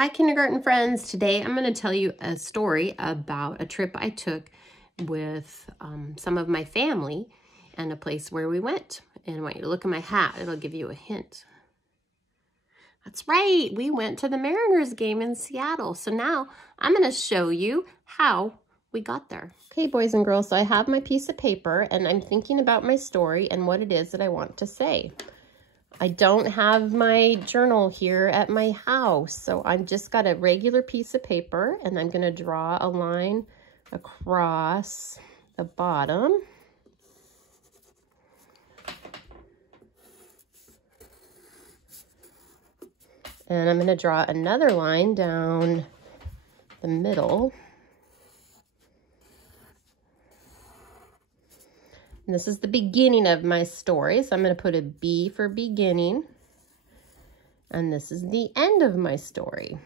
Hi, kindergarten friends. Today I'm going to tell you a story about a trip I took with some of my family and a place where we went. And I want you to look at my hat. It'll give you a hint. That's right. We went to the Mariners game in Seattle. So now I'm going to show you how we got there. Okay, boys and girls, so I have my piece of paper and I'm thinking about my story and what it is that I want to say. I don't have my journal here at my house, so I've just got a regular piece of paper and I'm going to draw a line across the bottom. And I'm going to draw another line down the middle. And this is the beginning of my story, so I'm going to put a B for beginning. And this is the end of my story.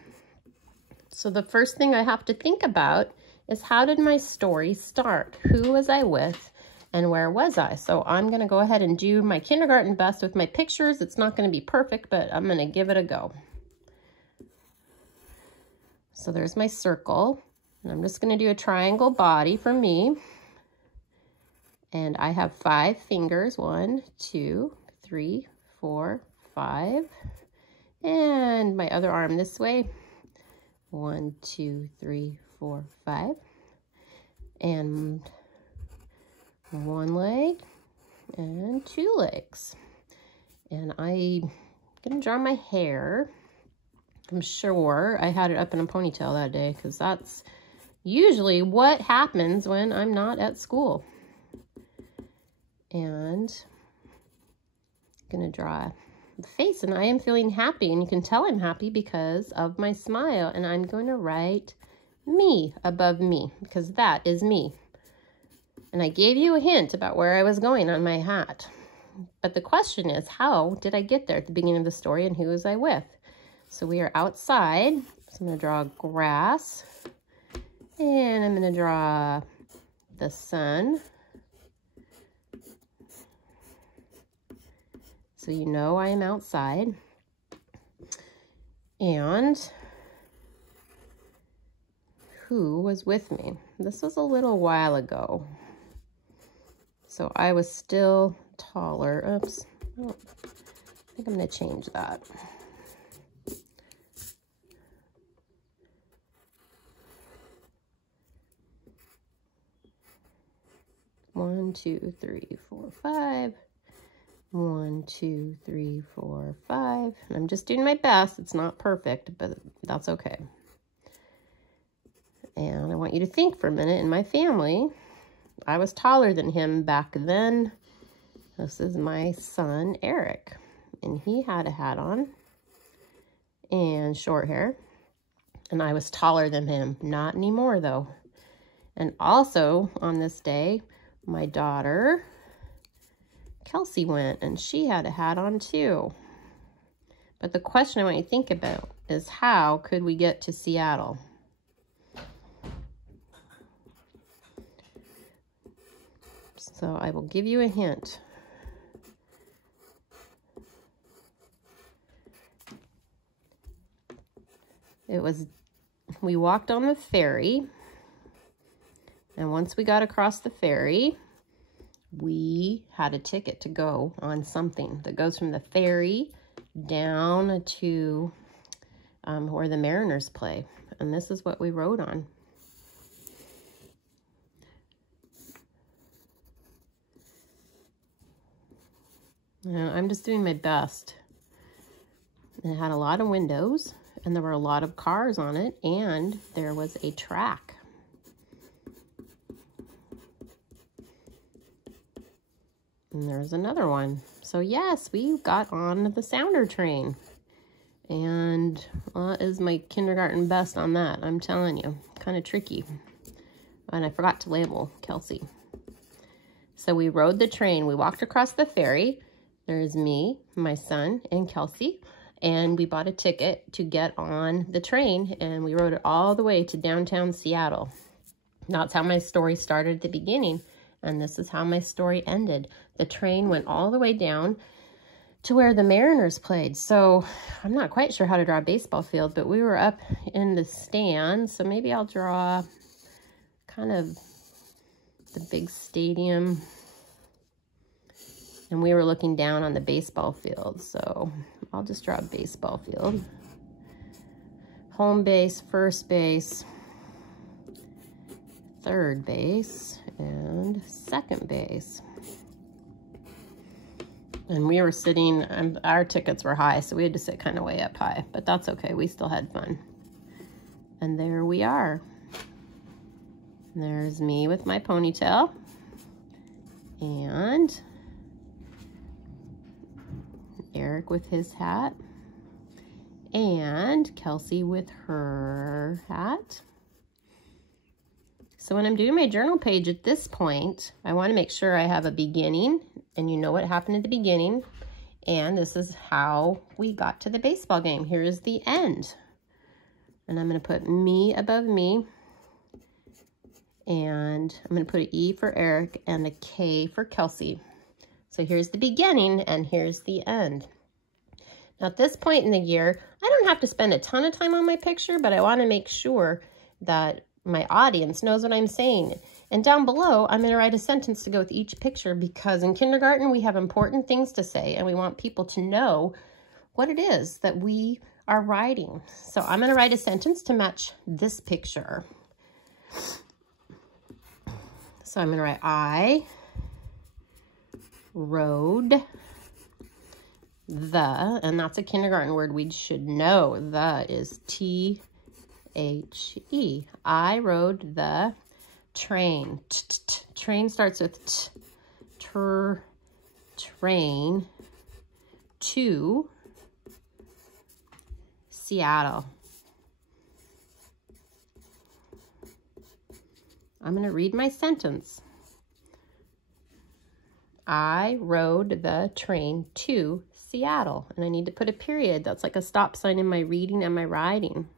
So the first thing I have to think about is, how did my story start? Who was I with and where was I? So I'm going to go ahead and do my kindergarten best with my pictures. It's not going to be perfect, but I'm going to give it a go. So there's my circle. And I'm just going to do a triangle body for me. And I have 5 fingers, 1, 2, 3, 4, 5. And my other arm this way, 1, 2, 3, 4, 5. And 1 leg and 2 legs. And I'm gonna draw my hair. I'm sure I had it up in a ponytail that day because that's usually what happens when I'm not at school. And I'm gonna draw a face, and I am feeling happy, and you can tell I'm happy because of my smile. And I'm going to write me above me because that is me. And I gave you a hint about where I was going on my hat. But the question is, how did I get there at the beginning of the story, and who was I with? So we are outside. So I'm gonna draw grass, and I'm gonna draw the sun. So you know I am outside. And who was with me? This was a little while ago. So I was still taller. Oops. Oh, I think I'm going to change that. One, 2, 3, 4, 5. 1, 2, 3, 4, 5. And I'm just doing my best. It's not perfect, but that's okay. And I want you to think for a minute. In my family, I was taller than him back then. This is my son, Eric. And he had a hat on and short hair. And I was taller than him. Not anymore, though. And also, on this day, my daughter Kelsey went, and she had a hat on too. But the question I want you to think about is, how could we get to Seattle? So I will give you a hint. We walked on the ferry, and once we got across the ferry, we had a ticket to go on something that goes from the ferry down to where the Mariners play. And this is what we rode on. Now, I'm just doing my best. It had a lot of windows, and there were a lot of cars on it, and there was a track. And there's another one. So yes, we got on the Sounder train. And that is my kindergarten best on that. I'm telling you, kind of tricky. And I forgot to label Kelsey. So we rode the train. We walked across the ferry. There's me, my son, and Kelsey. And we bought a ticket to get on the train. And we rode it all the way to downtown Seattle. That's how my story started at the beginning. And this is how my story ended. The train went all the way down to where the Mariners played. So I'm not quite sure how to draw a baseball field, but we were up in the stands. So maybe I'll draw kind of the big stadium. And we were looking down on the baseball field. So I'll just draw a baseball field. Home base, first base, third base, and second base. And we were sitting, and our tickets were high, so we had to sit kind of way up high, but that's okay. We still had fun. And there we are. There's me with my ponytail. And Eric with his hat. And Kelsey with her hat. So when I'm doing my journal page at this point, I want to make sure I have a beginning, and you know what happened at the beginning, and this is how we got to the baseball game. Here is the end. And I'm going to put me above me, and I'm going to put an E for Eric and a K for Kelsey. So here's the beginning, and here's the end. Now at this point in the year, I don't have to spend a ton of time on my picture, but I want to make sure that my audience knows what I'm saying. And down below, I'm going to write a sentence to go with each picture, because in kindergarten, we have important things to say, and we want people to know what it is that we are writing. So I'm going to write a sentence to match this picture. So I'm going to write, I rode the, and that's a kindergarten word we should know. The is T-H-E. I rode the train. Train starts with T. Train to Seattle. I'm going to read my sentence. I rode the train to Seattle. And I need to put a period. That's like a stop sign in my reading and my writing.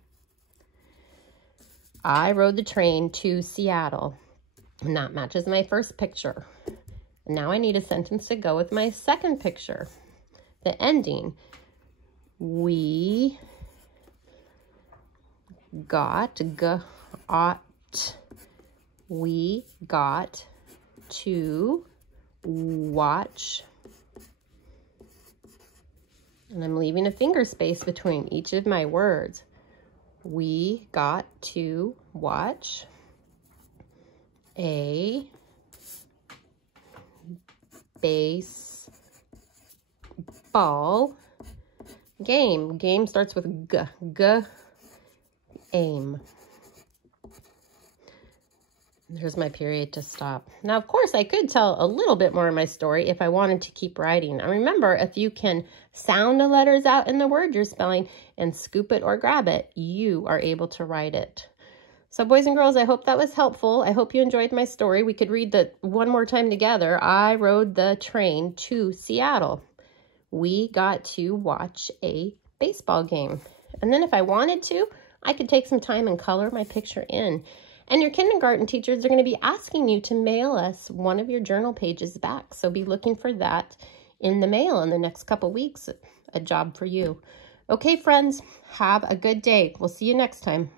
I rode the train to Seattle. And that matches my first picture. Now I need a sentence to go with my second picture. The ending. We got to watch, and I'm leaving a finger space between each of my words. We got to watch a baseball game. Game starts with G. Aim. There's my period to stop. Now, of course, I could tell a little bit more of my story if I wanted to keep writing. And remember, if you can sound the letters out in the word you're spelling and scoop it or grab it, you are able to write it. So boys and girls, I hope that was helpful. I hope you enjoyed my story. We could read that one more time together. I rode the train to Seattle. We got to watch a baseball game. And then if I wanted to, I could take some time and color my picture in. And your kindergarten teachers are going to be asking you to mail us one of your journal pages back. So be looking for that in the mail in the next couple weeks. A job for you. Okay, friends, have a good day. We'll see you next time.